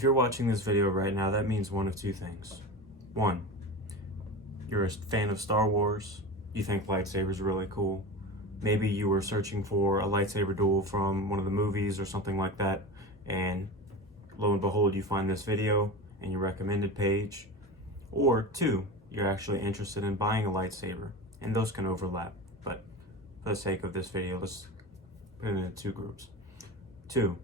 If you're watching this video right now, that means one of two things. One, you're a fan of Star Wars, you think lightsabers are really cool. Maybe you were searching for a lightsaber duel from one of the movies or something like that, and lo and behold, you find this video in your recommended page. Or two, you're actually interested in buying a lightsaber, and those can overlap. But for the sake of this video, let's put it into two groups. Two,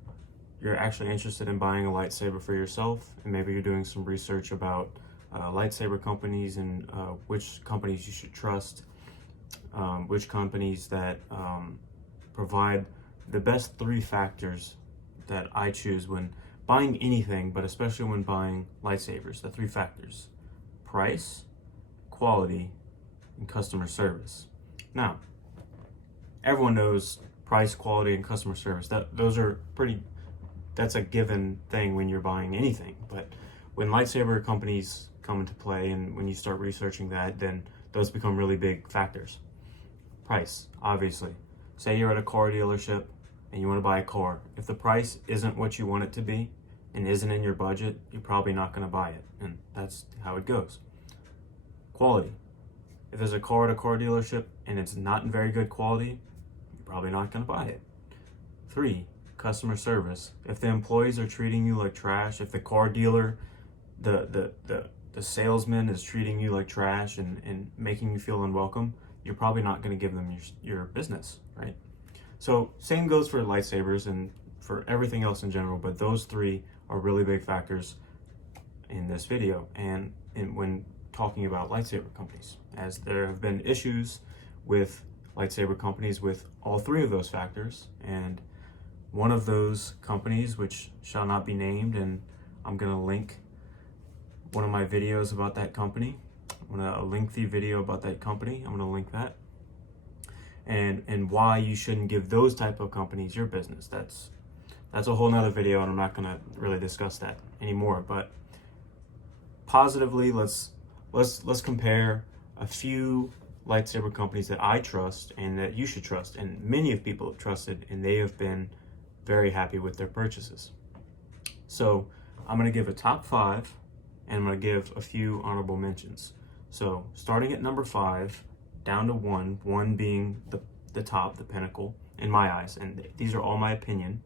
you're actually interested in buying a lightsaber for yourself, and maybe you're doing some research about lightsaber companies and which companies you should trust, which companies that provide the best three factors that I choose when buying anything, but especially when buying lightsabers. The three factors: price, quality, and customer service. Now, everyone knows price, quality, and customer service. That's a given thing when you're buying anything. But when lightsaber companies come into play and when you start researching that, then those become really big factors. Price, obviously. Say you're at a car dealership and you want to buy a car. If the price isn't what you want it to be and isn't in your budget, you're probably not going to buy it. And that's how it goes. Quality. If there's a car at a car dealership and it's not in very good quality, you're probably not going to buy it. 3, customer service. If the employees are treating you like trash, if the car dealer, the salesman is treating you like trash and making you feel unwelcome, you're probably not going to give them your business, right? So same goes for lightsabers and for everything else in general, but those 3 are really big factors in this video and when talking about lightsaber companies, as there have been issues with lightsaber companies with all 3 of those factors. And one of those companies, which shall not be named, and I'm going to link one of my videos about that company, a lengthy video about that company, I'm going to link that, and why you shouldn't give those type of companies your business. That's a whole nother video, and I'm not going to really discuss that anymore. But positively, let's compare a few lightsaber companies that I trust and that you should trust, and many of people have trusted, and they have been very happy with their purchases. So I'm going to give a top 5, and I'm going to give a few honorable mentions. So starting at number 5 down to 1 being the top, the pinnacle in my eyes, and these are all my opinion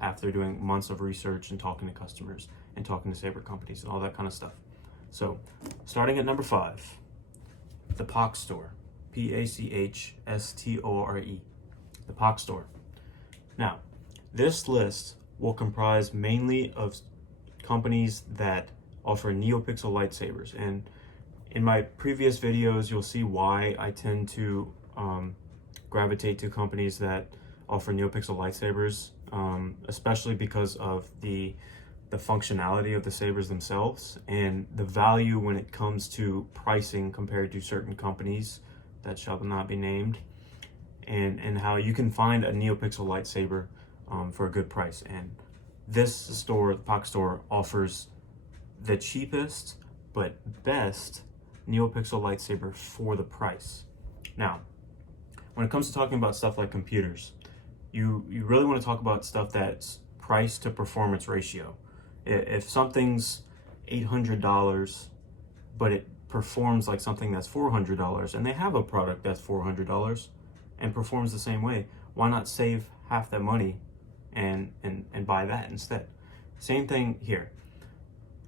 after doing months of research and talking to customers and talking to saber companies and all that kind of stuff. So starting at number 5, the Pach Store, P-A-C-H-S-T-O-R-E, the Pach Store. Now, this list will comprise mainly of companies that offer Neopixel lightsabers, and in my previous videos you'll see why I tend to gravitate to companies that offer Neopixel lightsabers, especially because of the functionality of the sabers themselves and the value when it comes to pricing compared to certain companies that shall not be named, and how you can find a Neopixel lightsaber for a good price. And this store, the Pach Store, offers the cheapest but best Neopixel lightsaber for the price. Now, when it comes to talking about stuff like computers, you really want to talk about stuff that's price to performance ratio. If something's $800 but it performs like something that's $400, and they have a product that's $400 and performs the same way, why not save half that money and buy that instead? Same thing here.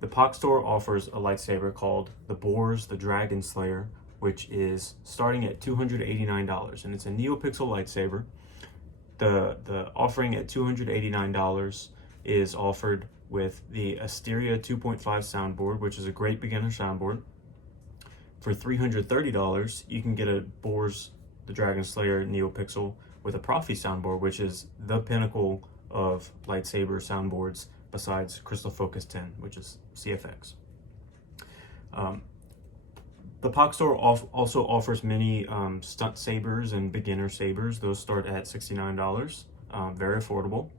The Pach Store offers a lightsaber called the Dragon Slayer, which is starting at $289, and it's a Neopixel lightsaber. The offering at $289 is offered with the Asteria 2.5 soundboard, which is a great beginner soundboard. For $330, you can get the Dragon Slayer Neopixel with a Profi soundboard, which is the pinnacle of lightsaber soundboards besides Crystal Focus 10, which is CFX. The Pach Store also offers many stunt sabers and beginner sabers. Those start at $69, very affordable.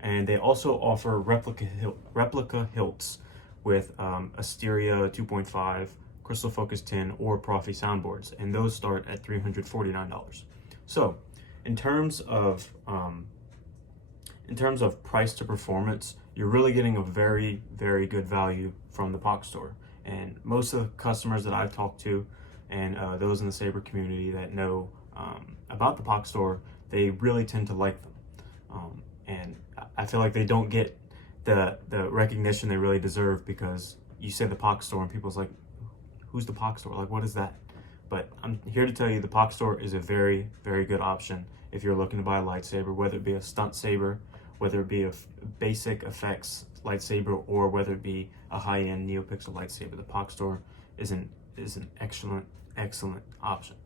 And they also offer replica hilts with Asteria 2.5, Crystal Focus 10, or Profi soundboards, and those start at $349. So in terms of in terms of price to performance, you're really getting a very, very good value from the Pach Store. And most of the customers that I've talked to and those in the Saber community that know about the Pach Store, they really tend to like them. And I feel like they don't get the recognition they really deserve, because you say the Pach Store and people's like, who's the Pach Store? Like, what is that? But I'm here to tell you the Pach Store is a very, very good option if you're looking to buy a lightsaber, whether it be a stunt saber, whether it be a basic effects lightsaber, or whether it be a high-end Neopixel lightsaber. The Pach Store is an excellent, excellent option.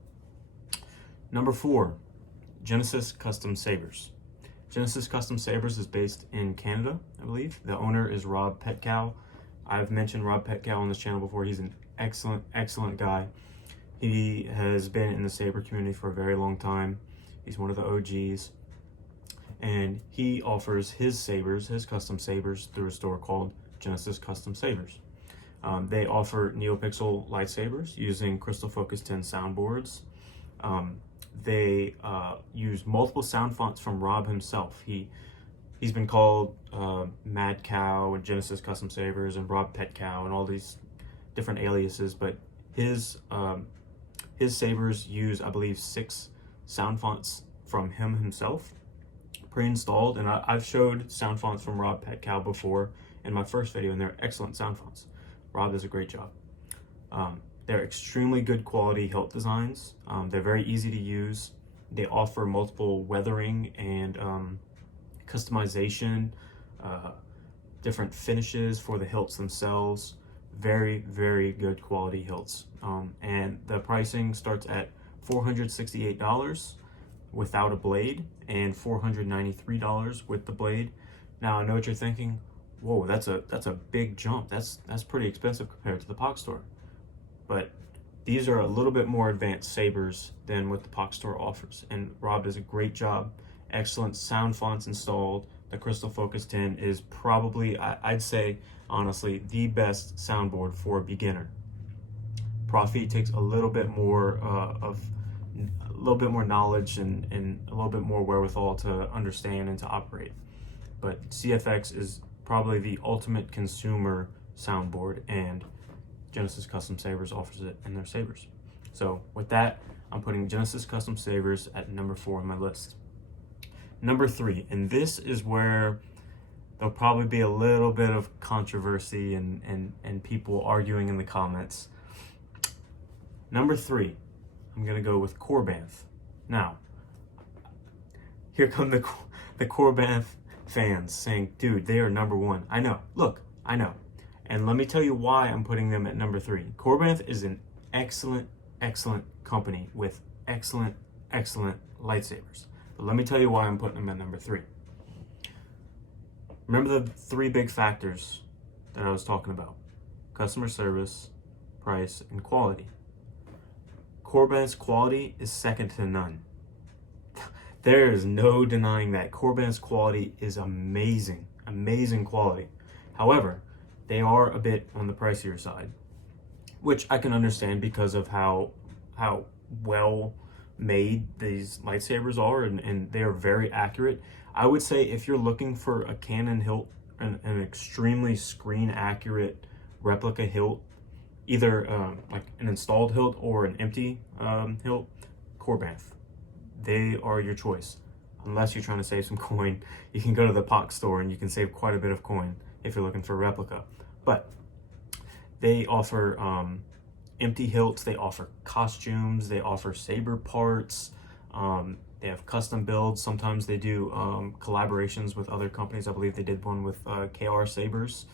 Number 4, Genesis Custom Sabers. Genesis Custom Sabers is based in Canada, I believe. The owner is Rob Petcow. I've mentioned Rob Petcow on this channel before. He's an excellent, excellent guy. He has been in the Saber community for a very long time. He's one of the OGs. And he offers his sabers, his custom sabers, through a store called Genesis Custom Sabers. They offer Neopixel lightsabers using Crystal Focus 10 soundboards. They use multiple sound fonts from Rob himself. He's been called Mad Cow and Genesis Custom Sabers and Rob Petcow and all these different aliases, but his sabers use, I believe, 6 sound fonts from him himself, pre-installed. And I've showed sound fonts from Rob Petcow before in my first video, and they're excellent sound fonts. Rob does a great job. They're extremely good quality hilt designs. They're very easy to use. They offer multiple weathering and customization, different finishes for the hilts themselves. Very, very good quality hilts. And the pricing starts at $468 without a blade and $493 with the blade. Now I know what you're thinking. Whoa, that's a big jump. That's pretty expensive compared to the Pach Store. But these are a little bit more advanced sabers than what the Pach Store offers. And Rob does a great job. Excellent sound fonts installed. The Crystal Focus 10 is probably, I'd say, honestly, the best soundboard for a beginner. Profi takes a little bit more knowledge and a little bit more wherewithal to understand and to operate. But CFX is probably the ultimate consumer soundboard, and Genesis Custom Sabers offers it in their sabers. So with that, I'm putting Genesis Custom Sabers at number 4 on my list. Number 3, and this is where there'll probably be a little bit of controversy and people arguing in the comments. Number 3, I'm gonna go with Korbanth. Now, here come the Korbanth fans saying, dude, they are number 1. I know, look, I know. And let me tell you why I'm putting them at number 3. Korbanth is an excellent, excellent company with excellent, excellent lightsabers. But let me tell you why I'm putting them at number 3. Remember the 3 big factors that I was talking about: customer service, price, and quality. Korbanth's quality is second to none. There is no denying that. Korbanth's quality is amazing, amazing quality. However, they are a bit on the pricier side, which I can understand because of how well made these lightsabers are, and they are very accurate. I would say if you're looking for a Canon hilt, an extremely screen accurate replica hilt, either like an installed hilt or an empty hilt, Korbanth, they are your choice. Unless you're trying to save some coin, you can go to the Pach Store and you can save quite a bit of coin if you're looking for a replica. But they offer empty hilts, they offer costumes, they offer saber parts, they have custom builds. Sometimes they do collaborations with other companies. I believe they did one with KR Sabers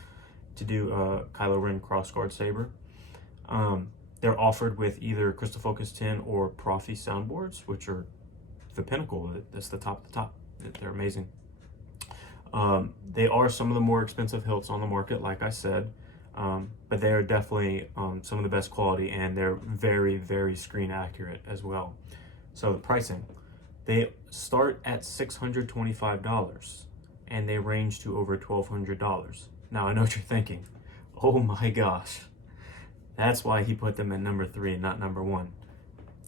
to do Kylo Ren crossguard saber. They're offered with either Crystal Focus 10 or Profi soundboards, which are the pinnacle. That's the top of the top. They're amazing. They are some of the more expensive hilts on the market, like I said, but they are definitely some of the best quality, and they're very, very screen accurate as well. So the pricing, they start at $625 and they range to over $1,200. Now I know what you're thinking. Oh my gosh, that's why he put them at number 3 and not number 1.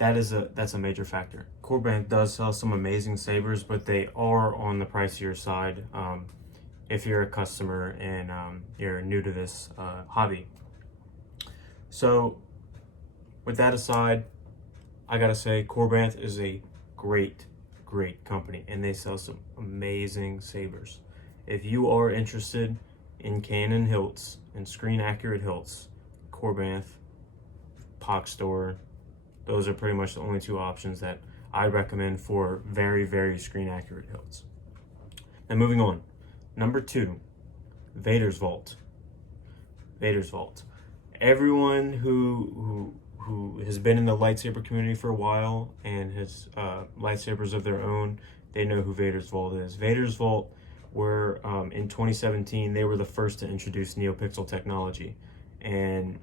that's a major factor. Korbanth does sell some amazing sabers, but they are on the pricier side if you're a customer and you're new to this hobby. So with that aside, I gotta say Korbanth is a great company, and they sell some amazing sabers. If you are interested in Canon hilts and screen accurate hilts, Korbanth, Pach Store, those are pretty much the only two options that I recommend for very screen accurate hilts. Now moving on, number 2, Vader's Vault. Vader's Vault. Everyone who has been in the lightsaber community for a while and has lightsabers of their own, they know who Vader's Vault is. Vader's Vault were in 2017, they were the first to introduce Neopixel technology, and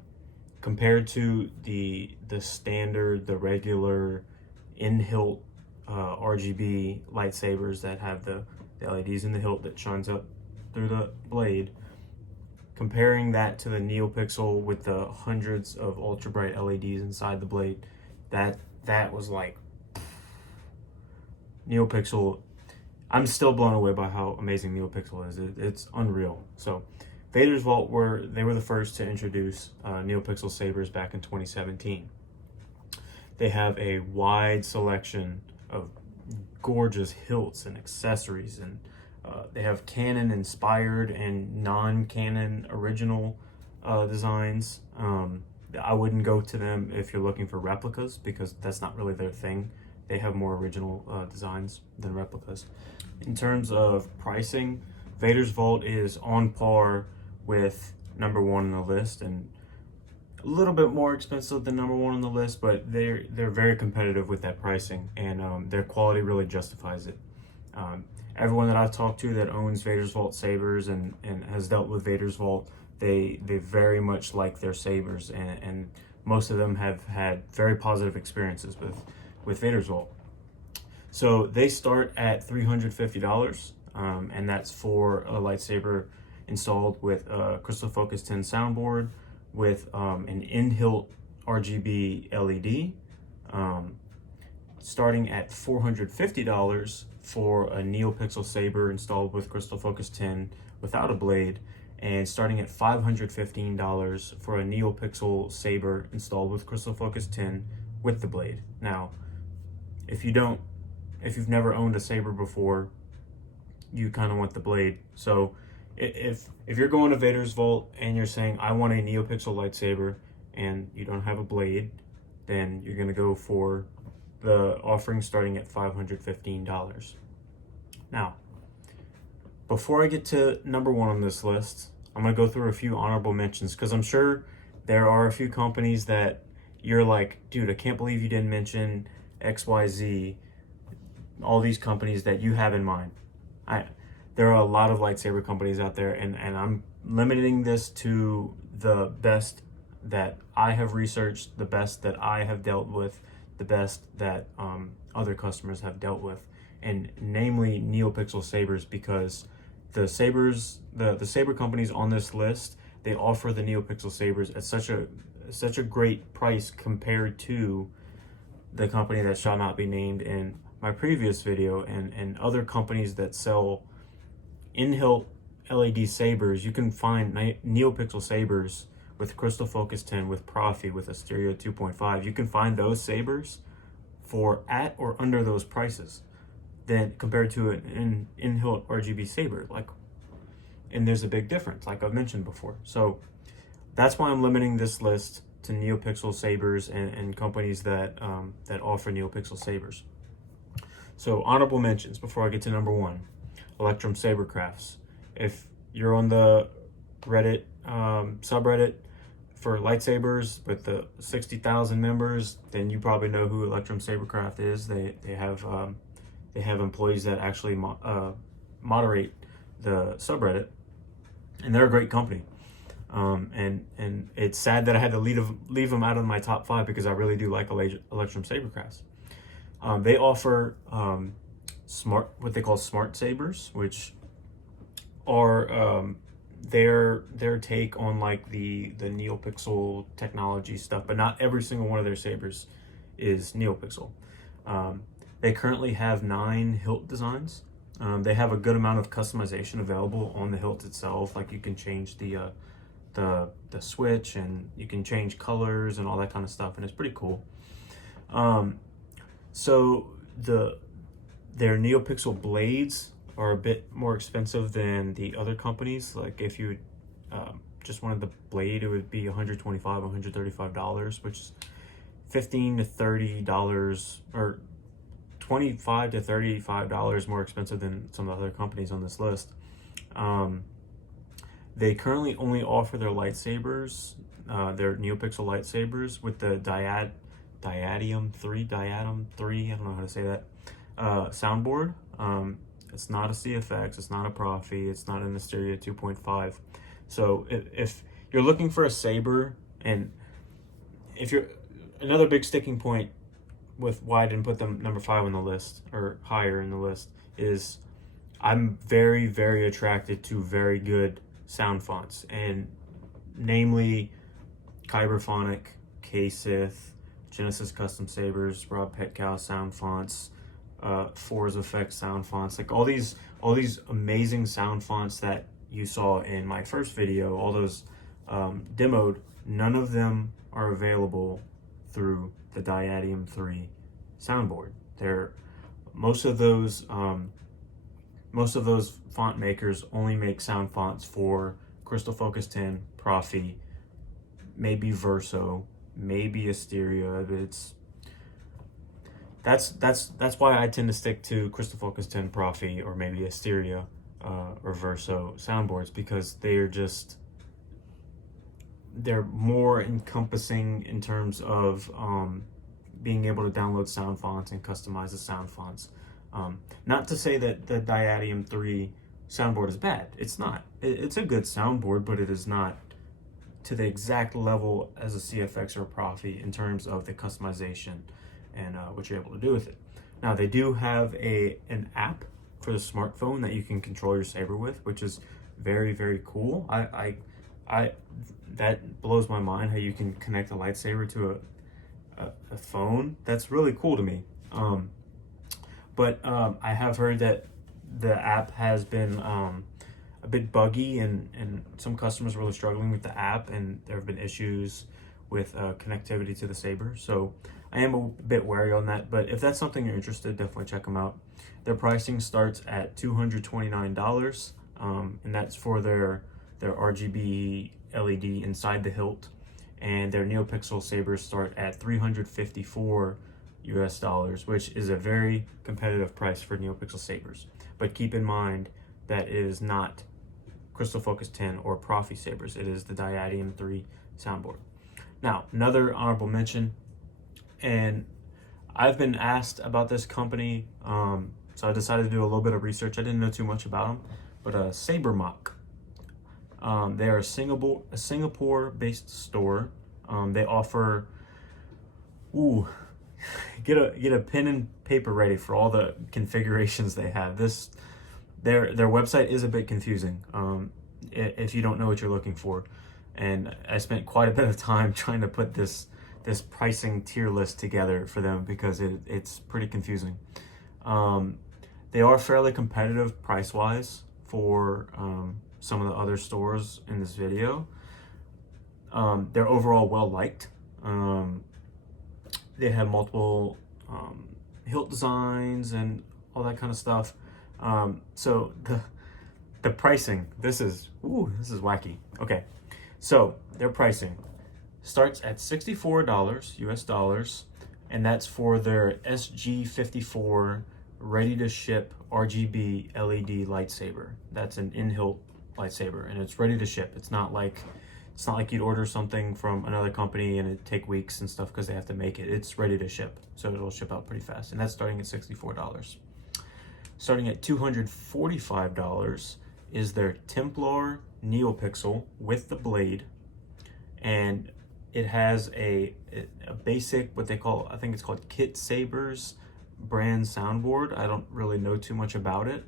compared to the standard, the regular In-hilt RGB lightsabers that have the LEDs in the hilt that shines up through the blade, comparing that to the Neopixel with the hundreds of ultra bright LEDs inside the blade, that was like Neopixel. I'm still blown away by how amazing Neopixel is. It's unreal. So Vader's Vault were the first to introduce Neopixel sabers back in 2017. They have a wide selection of gorgeous hilts and accessories, and they have canon inspired and non-canon original designs. I wouldn't go to them if you're looking for replicas, because that's not really their thing. They have more original designs than replicas. In terms of pricing, Vader's Vault is on par with number 1 on the list, and a little bit more expensive than number 1 on the list, but they're very competitive with that pricing, and their quality really justifies it. Everyone that I've talked to that owns Vader's Vault sabers and has dealt with Vader's Vault, they very much like their sabers, and most of them have had very positive experiences with Vader's Vault. So they start at $350, and that's for a lightsaber installed with a Crystal Focus 10 soundboard, with an In-hilt RGB LED, starting at $450 for a Neopixel saber installed with Crystal Focus 10 without a blade, and starting at $515 for a Neopixel saber installed with Crystal Focus 10 with the blade. Now, if you've never owned a saber before, you kind of want the blade. So if you're going to Vader's Vault and you're saying, I want a Neopixel lightsaber, and you don't have a blade, then you're going to go for the offering starting at $515. Now, before I get to number 1 on this list, I'm going to go through a few honorable mentions, because I'm sure there are a few companies that you're like, dude, I can't believe you didn't mention XYZ, all these companies that you have in mind. There are a lot of lightsaber companies out there, and I'm limiting this to the best that I have researched, the best that I have dealt with, the best that other customers have dealt with, and namely Neopixel sabers, because the sabers, the saber companies on this list, they offer the Neopixel sabers at such a great price compared to the company that shall not be named in my previous video, and other companies that sell In-hilt LED sabers. You can find Neopixel sabers with Crystal Focus 10, with Profi, with a Stereo 2.5. You can find those sabers for at or under those prices than compared to an In-hilt RGB saber. And there's a big difference, like I've mentioned before. So that's why I'm limiting this list to Neopixel sabers and companies that offer Neopixel sabers. So honorable mentions before I get to number 1. Electrum Sabercrafts. If you're on the Reddit subreddit for lightsabers with the 60,000 members, then you probably know who Electrum Sabercraft is. They have employees that actually moderate the subreddit, and they're a great company. And it's sad that I had to leave them out of my top 5, because I really do like Electrum Sabercrafts. They offer what they call smart sabers, which are their take on like the Neopixel technology stuff, but not every single one of their sabers is Neopixel. They currently have 9 hilt designs. They have a good amount of customization available on the hilt itself. Like you can change the switch, and you can change colors and all that kind of stuff, and it's pretty cool. So their Neopixel blades are a bit more expensive than the other companies. Like if you just wanted the blade, it would be $125, $135, which is $15 to $30 or $25 to $35 more expensive than some of the other companies on this list. They currently only offer their lightsabers, their Neopixel lightsabers with the Diadem 3, I don't know how to say that, soundboard. It's not a CFX, it's not a Profi, it's not an Asteria 2.5. So if you're looking for a saber, and if you're, another big sticking point with why I didn't put them number 5 on the list or higher in the list is I'm very, very attracted to very good sound fonts, and namely Kyberphonic, K-Sith, Genesis Custom Sabers, Rob Petkow sound fonts, Forza Effects sound fonts, like all these amazing sound fonts that you saw in my first video, all those demoed. None of them are available through the Diadem 3 soundboard. Most of those font makers only make sound fonts for Crystal Focus 10, Profi, maybe Verso, maybe Asteria. That's why I tend to stick to Crystal Focus 10, Profi, or maybe Asteria or Verso soundboards, because they're more encompassing in terms of being able to download sound fonts and customize the sound fonts. Not to say that the Diadem 3 soundboard is bad. It's not. It's a good soundboard, but it is not to the exact level as a CFX or a Profi in terms of the customization and what you're able to do with it. Now, they do have an app for the smartphone that you can control your saber with, which is very, very cool. I that blows my mind how you can connect a lightsaber to a phone. That's really cool to me. But I have heard that the app has been a bit buggy, and some customers are really struggling with the app, and there have been issues with connectivity to the saber. So I am a bit wary on that, but if that's something you're interested, definitely check them out. Their pricing starts at $229, and that's for their RGB LED inside the hilt, and their Neopixel sabers start at $354 US, which is a very competitive price for Neopixel sabers. But keep in mind that it is not Crystal Focus 10 or Profi sabers. It is the Diadem 3 soundboard. Now, another honorable mention, and I've been asked about this company, so I decided to do a little bit of research. I didn't know too much about them, but Sabermach. They are a Singapore-based store. They offer, get a pen and paper ready for all the configurations they have. Their website is a bit confusing if you don't know what you're looking for, and I spent quite a bit of time trying to put this pricing tier list together for them because it's pretty confusing. They are fairly competitive price-wise for some of the other stores in this video. They're overall well-liked. They have multiple hilt designs and all that kind of stuff. So the pricing, this is wacky. Okay, so their pricing starts at $64 US, and that's for their SG54 ready-to-ship RGB LED lightsaber. That's an in-hilt lightsaber, and it's ready to ship. It's not like you'd order something from another company and it'd take weeks and stuff because they have to make it. It's ready to ship, so it'll ship out pretty fast, and that's starting at $64. Starting at $245 is their Templar Neopixel with the blade, and it has a basic, what they call, I think it's called Kit Sabers brand soundboard. I don't really know too much about it,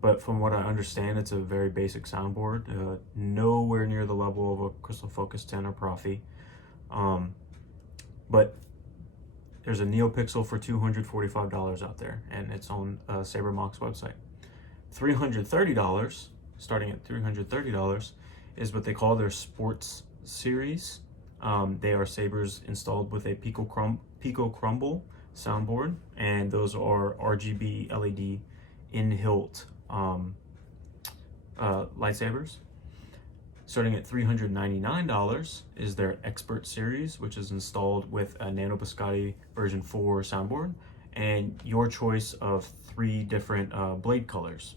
but from what I understand, it's a very basic soundboard, nowhere near the level of a Crystal Focus 10 or Profi. But there's a Neopixel for $245 out there, and it's on SaberMock's website. $330, starting at $330, is what they call their sports series. They are sabers installed with a Pico Crumble soundboard, and those are RGB LED in-hilt lightsabers. Starting at $399 is their Expert series, which is installed with a Neopixel version 4 soundboard, and your choice of 3 different blade colors.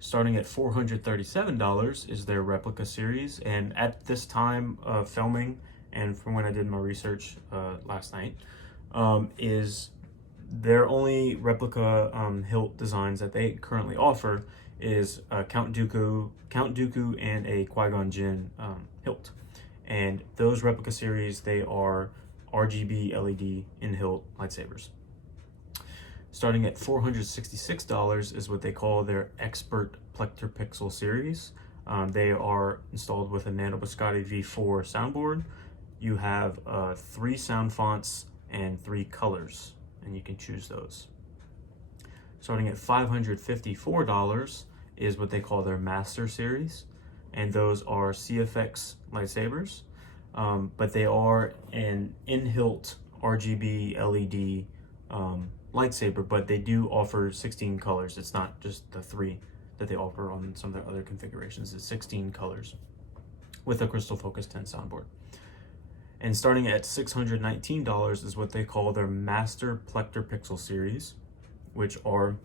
Starting at $437 is their Replica series, and at this time of filming, and from when I did my research last night, is their only replica hilt designs that they currently offer is Count Dooku and a Qui-Gon Jinn hilt. And those replica series, they are RGB LED in-hilt lightsabers. Starting at $466 is what they call their Expert Plector series. They are installed with a Neopixel V4 soundboard. You have 3 sound fonts and 3 colors, and you can choose those. Starting at $554 is what they call their Master series, and those are CFX lightsabers, but they are an in-hilt RGB LED lightsaber, but they do offer 16 colors. It's not just the 3 that they offer on some of their other configurations. It's 16 colors with a Crystal Focus 10 soundboard. And starting at $619 is what they call their Master Plector series, which are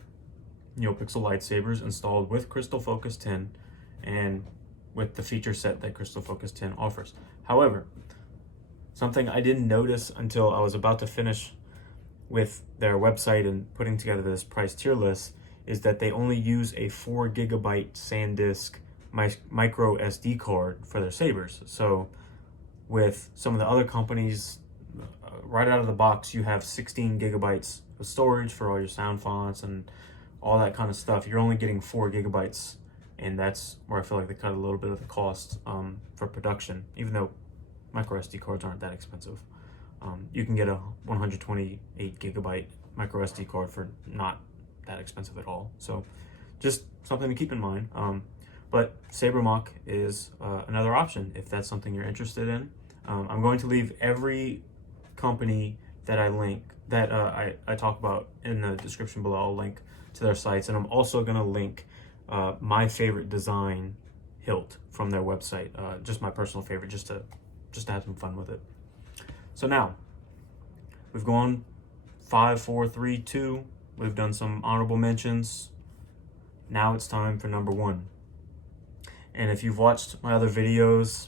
Neopixel lightsabers installed with Crystal Focus 10 and with the feature set that Crystal Focus 10 offers. However, something I didn't notice until I was about to finish with their website and putting together this price tier list is that they only use a 4 GB SanDisk micro SD card for their sabers. So with some of the other companies, right out of the box, you have 16 gigabytes of storage for all your sound fonts and all that kind of stuff. You're only getting 4 gigabytes, and that's where I feel like they cut a little bit of the cost for production, even though micro SD cards aren't that expensive. You can get a 128 gigabyte micro SD card for not that expensive at all. So just something to keep in mind. But SaberMock is another option if that's something you're interested in. I'm going to leave every company that I talk about in the description below. I'll link to their sites, and I'm also going to link my favorite design hilt from their website, just my personal favorite, just to have some fun with it. So now we've gone 5, 4, 3, 2. We've done some honorable mentions. Now it's time for number 1. And if you've watched my other videos,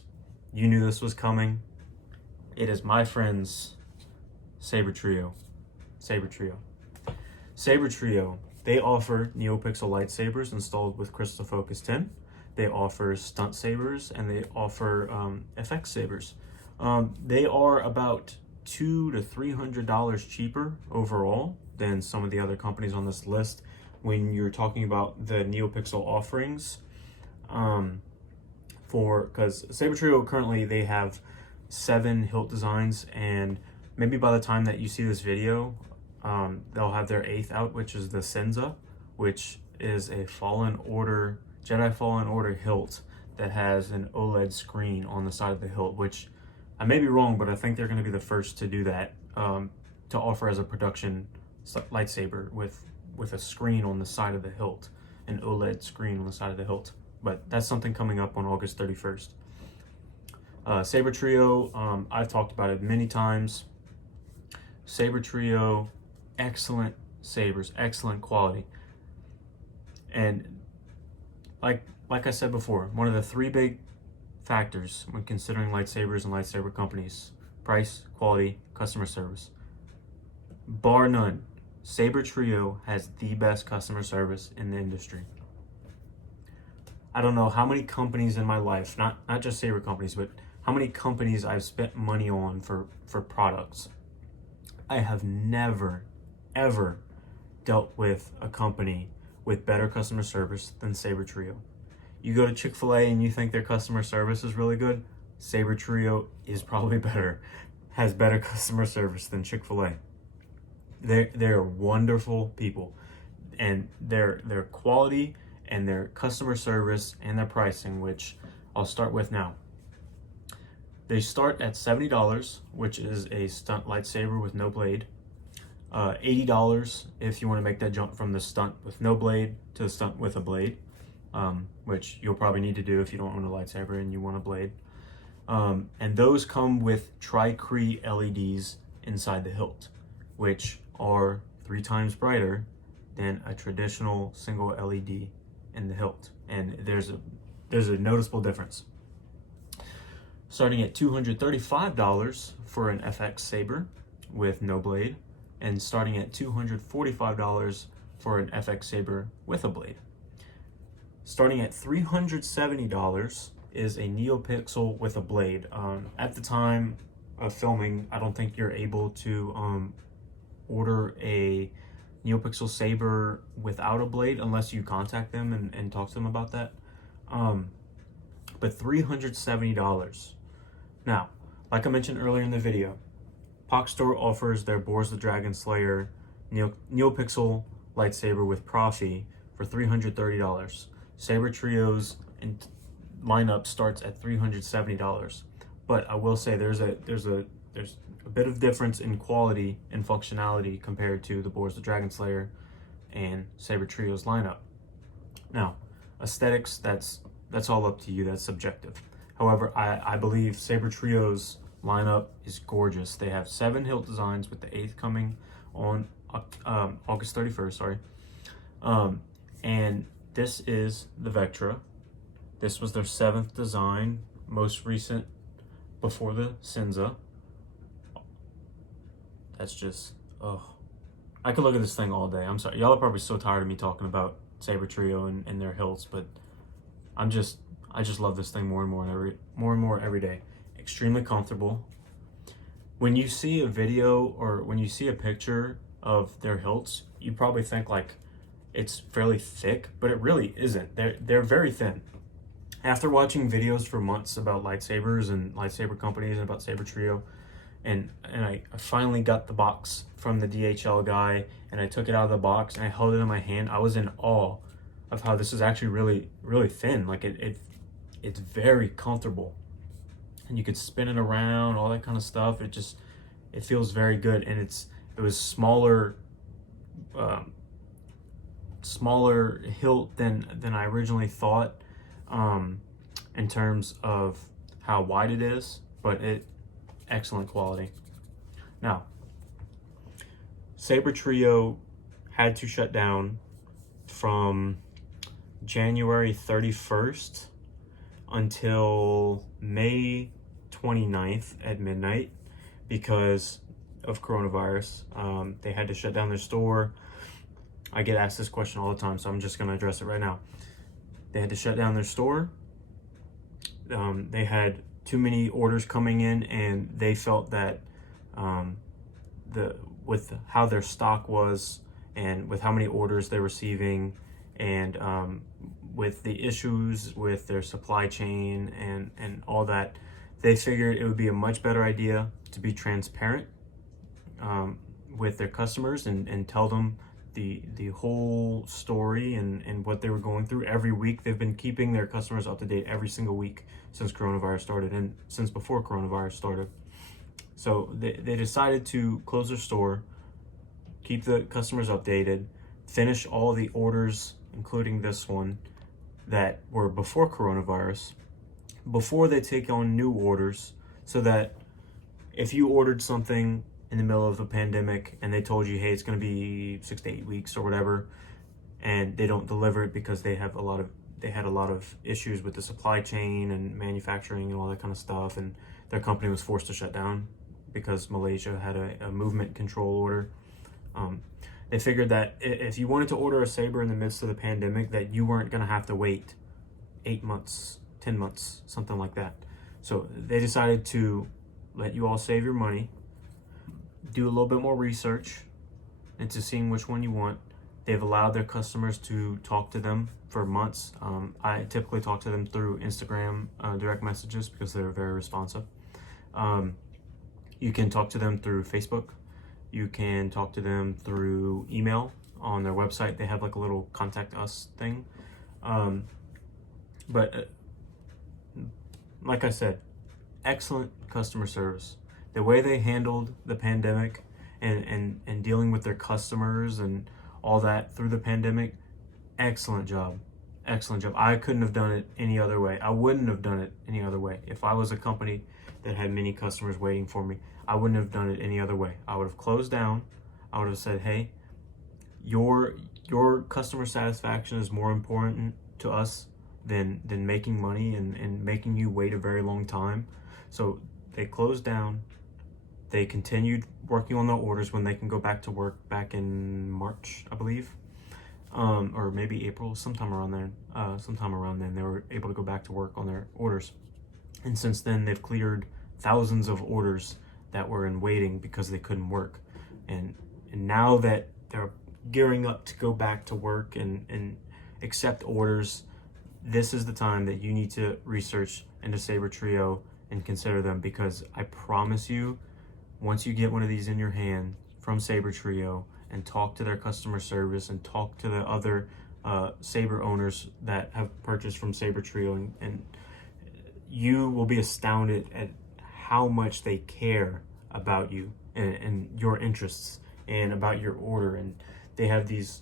you knew this was coming. It is my friends, Sabertrio. Sabertrio, they offer Neopixel lightsabers installed with Crystal Focus 10. They offer stunt sabers, and they offer FX sabers. They are about $200 to $300 cheaper overall than some of the other companies on this list when you're talking about the Neopixel offerings. Because Sabertrio currently, they have 7 hilt designs, and maybe by the time that you see this video, they'll have their 8th out, which is the Senza, which is a Jedi Fallen Order hilt that has an OLED screen on the side of the hilt, which I may be wrong, but I think they're going to be the first to do that, to offer as a production lightsaber with a screen on the side of the hilt, an OLED screen on the side of the hilt. But that's something coming up on August 31st. Sabertrio, I've talked about it many times. Sabertrio, excellent sabers, excellent quality. And like I said before, one of the 3 big factors when considering lightsabers and lightsaber companies: price, quality, customer service. Bar none, Sabertrio has the best customer service in the industry. I don't know how many companies in my life, not just saber companies, but how many companies I've spent money on for products. I have never, ever dealt with a company with better customer service than Sabertrio. You go to Chick-fil-A and you think their customer service is really good, Sabertrio is probably better. has better customer service than Chick-fil-A. They're wonderful people, and their quality and their customer service and their pricing, which I'll start with now. They start at $70, which is a stunt lightsaber with no blade. $80 if you want to make that jump from the stunt with no blade to the stunt with a blade, which you'll probably need to do if you don't own a lightsaber and you want a blade. And those come with tri-cree LEDs inside the hilt, which are 3 times brighter than a traditional single LED in the hilt. And there's a noticeable difference. Starting at $235 for an FX saber with no blade, and starting at $245 for an FX saber with a blade. Starting at $370 is a Neopixel with a blade. At the time of filming, I don't think you're able to order a Neopixel saber without a blade unless you contact them and talk to them about that. But $370. Now, like I mentioned earlier in the video, Pach Store offers their Boars the Dragon Slayer Neopixel lightsaber with Profi for $330. Sabertrio's lineup starts at $370. But I will say there's a bit of difference in quality and functionality compared to the Boars the Dragon Slayer and Sabertrio's lineup. Now, aesthetics, that's all up to you, that's subjective. However, I believe Sabertrio's lineup is gorgeous. They have 7 hilt designs, with the 8th coming on August 31st, and this is the Vectra. This was their 7th design, most recent before the Cinza. That's just, I could look at this thing all day. I'm sorry, y'all are probably so tired of me talking about Sabertrio and their hilts, but I just love this thing more and more every day. Extremely comfortable. When you see a video or when you see a picture of their hilts, you probably think like it's fairly thick, but it really isn't. They're very thin. After watching videos for months about lightsabers and Lightsaber Companies and about Sabertrio, and I finally got the box from the DHL guy, and I took it out of the box and I held it in my hand, I was in awe of how this is actually really, really thin. Like it's very comfortable, and you could spin it around, all that kind of stuff. It feels very good, and it was smaller hilt than I originally thought, in terms of how wide it is, but excellent quality. Now, Sabertrio had to shut down from January 31st until May 29th at midnight because of coronavirus. They had to shut down their store. I get asked this question all the time, so I'm just going to address it right now. They had to shut down their store. They had too many orders coming in, and they felt that with how their stock was and with how many orders they're receiving, and with the issues with their supply chain and all that, they figured it would be a much better idea to be transparent with their customers and tell them the whole story and what they were going through every week. They've been keeping their customers up to date every single week since coronavirus started, and since before coronavirus started. So they decided to close their store, keep the customers updated, finish all the orders, including this one, that were before coronavirus, before they take on new orders, so that if you ordered something in the middle of a pandemic and they told you, hey, it's going to be 6 to 8 weeks or whatever, and they don't deliver it because they had a lot of issues with the supply chain and manufacturing and all that kind of stuff, and their company was forced to shut down because Malaysia had a movement control order. They figured that if you wanted to order a saber in the midst of the pandemic, that you weren't going to have to wait 8 months, 10 months, something like that. So they decided to let you all save your money, do a little bit more research into seeing which one you want. They've allowed their customers to talk to them for months. I typically talk to them through Instagram direct messages because they're very responsive. You can talk to them through Facebook. You can talk to them through email. On their website, they have like a little contact us thing. But like I said, excellent customer service. The way they handled the pandemic and dealing with their customers and all that through the pandemic, excellent job. Excellent job. I couldn't have done it any other way. I wouldn't have done it any other way. If I was a company that had many customers waiting for me, I wouldn't have done it any other way. I would have closed down. I would have said, hey, your customer satisfaction is more important to us than making money and making you wait a very long time. So they closed down. They continued working on their orders when they can go back to work back in March, I believe. Or maybe April, sometime around then they were able to go back to work on their orders. And since then, they've cleared thousands of orders that were in waiting because they couldn't work. And now that they're gearing up to go back to work and accept orders, this is the time that you need to research into Sabertrio and consider them, because I promise you, once you get one of these in your hand from Sabertrio, and talk to their customer service and talk to the other Saber owners that have purchased from Sabertrio, and you will be astounded at how much they care about you and your interests and about your order. And they have these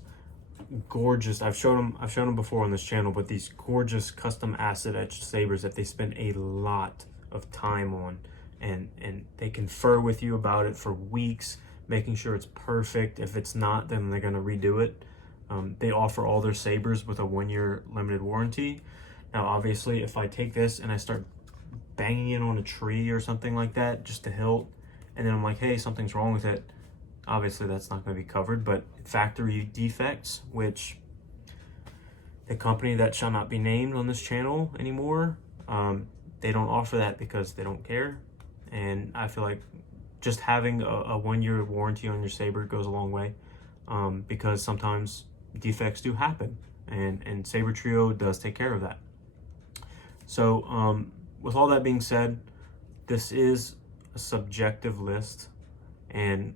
gorgeous, I've shown them before on this channel, but these gorgeous custom acid etched sabers that they spend a lot of time on, and they confer with you about it for weeks, making sure it's perfect. If it's not, then they're going to redo it. They offer all their sabers with a 1-year limited warranty. Now, obviously, if I take this and I start banging it on a tree or something like that, just a hilt, and then I'm like, hey, something's wrong with it, obviously that's not going to be covered. But factory defects, which the company that shall not be named on this channel anymore, they don't offer that because they don't care. And I feel like just having a 1-year warranty on your saber goes a long way, because sometimes defects do happen, and Sabertrio does take care of that. So with all that being said, this is a subjective list, and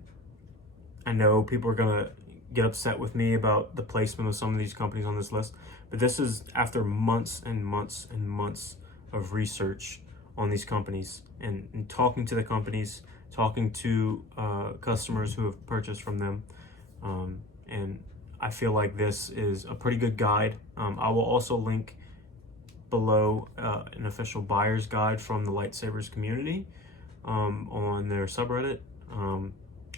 I know people are gonna get upset with me about the placement of some of these companies on this list, but this is after months and months and months of research on these companies and talking to the companies, talking to customers who have purchased from them, and I feel like this is a pretty good guide. I will also link below an official buyer's guide from the Lightsabers community on their subreddit.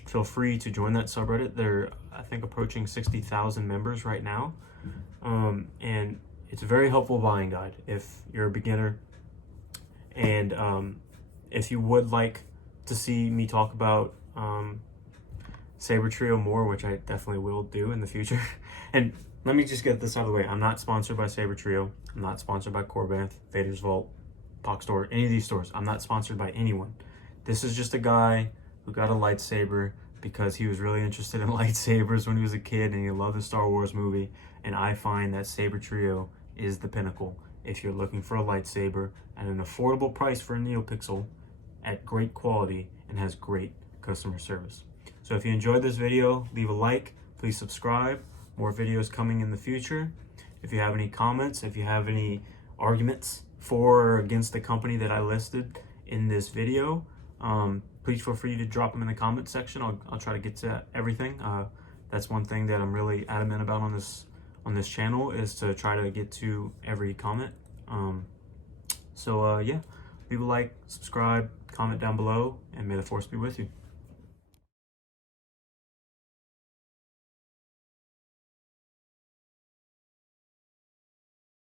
Feel free to join that subreddit. They're, I think, approaching 60,000 members right now, and it's a very helpful buying guide if you're a beginner, and if you would like to see me talk about Sabertrio more, which I definitely will do in the future. And let me just get this out of the way. I'm not sponsored by Sabertrio. I'm not sponsored by Korbanth, Vader's Vault, Pach Store, any of these stores. I'm not sponsored by anyone. This is just a guy who got a lightsaber because he was really interested in lightsabers when he was a kid and he loved the Star Wars movie. And I find that Sabertrio is the pinnacle if you're looking for a lightsaber at an affordable price for a Neopixel, at great quality, and has great customer service. So if you enjoyed this video, leave a like, please subscribe. More videos coming in the future. If you have any comments, if you have any arguments for or against the company that I listed in this video, please feel free to drop them in the comment section. I'll try to get to everything. That's one thing that I'm really adamant about on this channel, is to try to get to every comment. Yeah, leave a like, subscribe, comment down below, and may the force be with you.